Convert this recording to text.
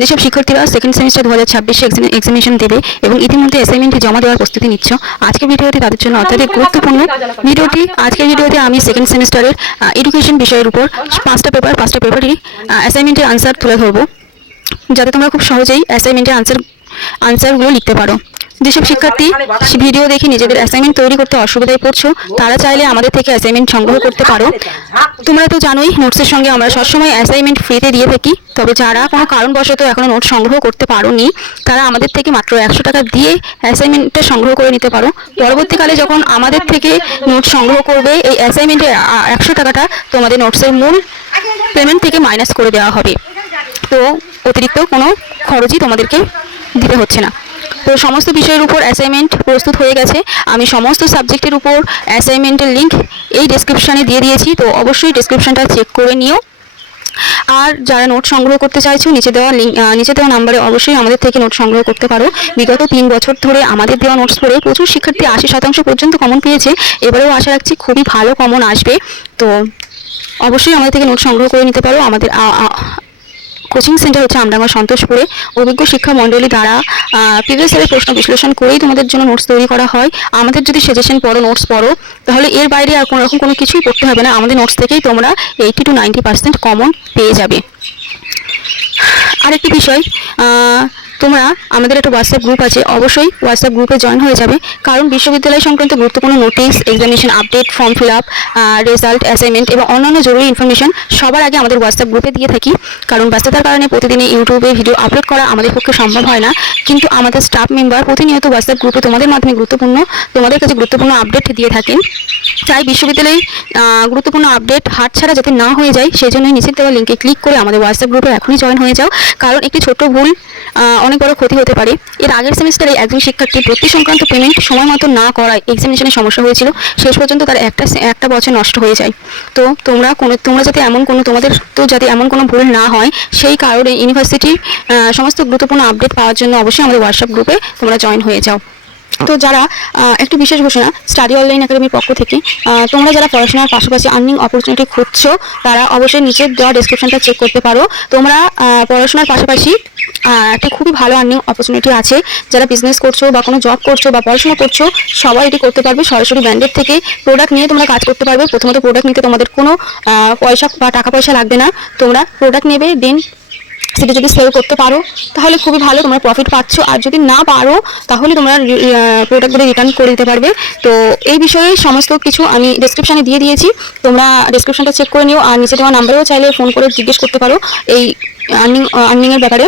যেসব শিক্ষার্থীরা second semester 2026 examination দেবে এবং ইতিমধ্যে অ্যাসাইনমেন্টে জমা দেওয়ার প্রস্তুতি নিচ্ছ, আজকের ভিডিওটি তাদের জন্য অত্যাধিক গুরুত্বপূর্ণ। আজকের ভিডিওতে আমি সেকেন্ড সেমিস্টারের এডুকেশন বিষয়ের উপর 5টা পেপারই অ্যাসাইনমেন্টের আনসার তুলে ধরবো, যাতে তোমরা খুব সহজেই অ্যাসাইনমেন্টের আনসারগুলো লিখতে পারো। যেসব শিক্ষার্থী ভিডিও দেখে নিজেদের অ্যাসাইনমেন্ট তৈরি করতে অসুবিধায় পড়ছো, তারা চাইলে আমাদের থেকে অ্যাসাইনমেন্ট সংগ্রহ করতে পারো। তোমরা তো জানোই নোটসের সঙ্গে আমরা সবসময় অ্যাসাইনমেন্ট ফ্রিতে দিয়ে থাকি। তবে যারা কোনো কারণবশত এখনও নোট সংগ্রহ করতে পারোনি, তারা আমাদের থেকে মাত্র 100 টাকা দিয়ে অ্যাসাইনমেন্টটা সংগ্রহ করে নিতে পারো। পরবর্তীকালে যখন আমাদের থেকে নোট সংগ্রহ করবে, এই অ্যাসাইনমেন্টের 100 টাকাটা তোমাদের নোটসের মূল পেমেন্ট থেকে মাইনাস করে দেওয়া হবে। তো অতিরিক্ত কোনো খরচই তোমাদেরকে দিতে হচ্ছে না। তো সমস্ত বিষয়ের উপর অ্যাসাইনমেন্ট প্রস্তুত হয়ে গেছে। আমি সমস্ত সাবজেক্টের উপর অ্যাসাইনমেন্টের লিঙ্ক এই ডেসক্রিপশানে দিয়ে দিয়েছি, তো অবশ্যই ডেসক্রিপশানটা চেক করে নিও। আর যারা নোট সংগ্রহ করতে চাইছো, নিচে দেওয়া নাম্বারে অবশ্যই আমাদের থেকে নোট সংগ্রহ করতে পারো। বিগত 3 বছর ধরে আমাদের দেওয়া নোটস পড়ে প্রচুর শিক্ষার্থী 80% পর্যন্ত কমন পেয়েছে। এবারেও আশা রাখছি খুবই ভালো কমন আসবে। তো অবশ্যই আমাদের থেকে নোট সংগ্রহ করে নিতে পারো। আমাদের কোচিং সেন্টার হচ্ছে আমডাঙ্গা সন্তোষপুরে। অভিজ্ঞ শিক্ষা মণ্ডলী দ্বারা প্রিভিয়াস ইয়ারের প্রশ্ন বিশ্লেষণ করেই তোমাদের জন্য নোটস তৈরি করা হয়। আমাদের যদি সাজেশন পড়ো, নোটস পড়ো, তাহলে এর বাইরে আর কোনো রকম কোনো কিছুই পড়তে হবে না। আমাদের নোটস থেকেই তোমরা 80 to 90% কমন পেয়ে যাবে। আরেকটি বিষয়, তোমরা আমাদের একটা হোয়াটসঅ্যাপ গ্রুপ আছে, অবশ্যই হোয়াটসঅ্যাপ গ্রুপে জয়েন হয়ে যাবে। কারণ বিশ্ববিদ্যালয় সংক্রান্ত গুরুত্বপূর্ণ notice, examination update, form fill up, result, assignment এবং অন্যান্য জরুরি ইনফরমেশন সবার আগে আমাদের হোয়াটসঅ্যাপ গ্রুপে দিয়ে থাকি। কারণ ব্যস্ততার কারণে প্রতিদিনই ইউটিউবে ভিডিও আপলোড করা আমাদের পক্ষে সম্ভব হয় না, কিন্তু আমাদের স্টাফ মেম্বার প্রতিনিয়ত হোয়াটসঅ্যাপ গ্রুপে তোমাদের মাধ্যমে তোমাদের কাছে গুরুত্বপূর্ণ আপডেট দিয়ে থাকেন। তাই বিশ্ববিদ্যালয়ে গুরুত্বপূর্ণ আপডেট হাতছাড়া যাতে না হয়ে যায়, সেই জন্যই নিচের দেওয়া লিঙ্কে ক্লিক করে আমাদের হোয়াটসঅ্যাপ গ্রুপে এখনই জয়েন হয়ে যাও। কারণ একটি ছোট ভুল অনেক বড় ক্ষতি হতে পারে। এর আগের সেমিস্টারে একজন শিক্ষার্থী ভর্তি সংক্রান্ত পেমেন্ট সময় মতো না করায় এক্সামিনেশনের সমস্যা হয়েছিল। শেষ পর্যন্ত তার একটা বছর নষ্ট হয়ে যায়। তো তোমরা যাতে তোমাদের তো যাতে এমন কোনো ভুল না হয়, সেই কারণে ইউনিভার্সিটির সমস্ত গুরুত্বপূর্ণ আপডেট পাওয়ার জন্য অবশ্যই আমাদের হোয়াটসঅ্যাপ গ্রুপে তোমরা জয়েন হয়ে যাও। তো যারা একটি বিশেষ ঘোষণা, স্টাডি অনলাইন একাডেমির পক্ষ থেকে তোমরা যারা পড়াশোনার পাশাপাশি আর্নিং অপরচুনিটি খুঁজছো, তারা অবশ্যই নিচের দেওয়া ডেসক্রিপশনটা চেক করতে পারো। তোমরা পড়াশোনার পাশাপাশি একটা খুবই ভালো আর্নিং অপরচুনিটি আছে। যারা বিজনেস করছো বা কোনো জব করছো বা পড়াশোনা করছো, সবাই এটি করতে পারবে। সরাসরি ব্র্যান্ডের থেকে প্রোডাক্ট নিয়ে তোমরা কাজ করতে পারবে। প্রথমত প্রোডাক্ট নিতে তোমাদের কোনো পয়সা বা টাকা পয়সা লাগবে না। তোমরা প্রোডাক্ট নেবে, দেন সেটা যদি সেল করতে পারো তাহলে খুবই ভালো, তোমরা প্রফিট পাচ্ছ। আর যদি না পারো তাহলে তোমরা প্রোডাক্টগুলো রিটার্ন করে দিতে পারবে। তো এই বিষয়ে সমস্ত কিছু আমি ডেসক্রিপশানে দিয়ে দিয়েছি, তোমরা ডেসক্রিপশনটা চেক করে নিও। আর নিচে দেওয়া নাম্বারেও চাইলে ফোন করে জিজ্ঞেস করতে পারো এই আর্নিংয়ের ব্যাপারে।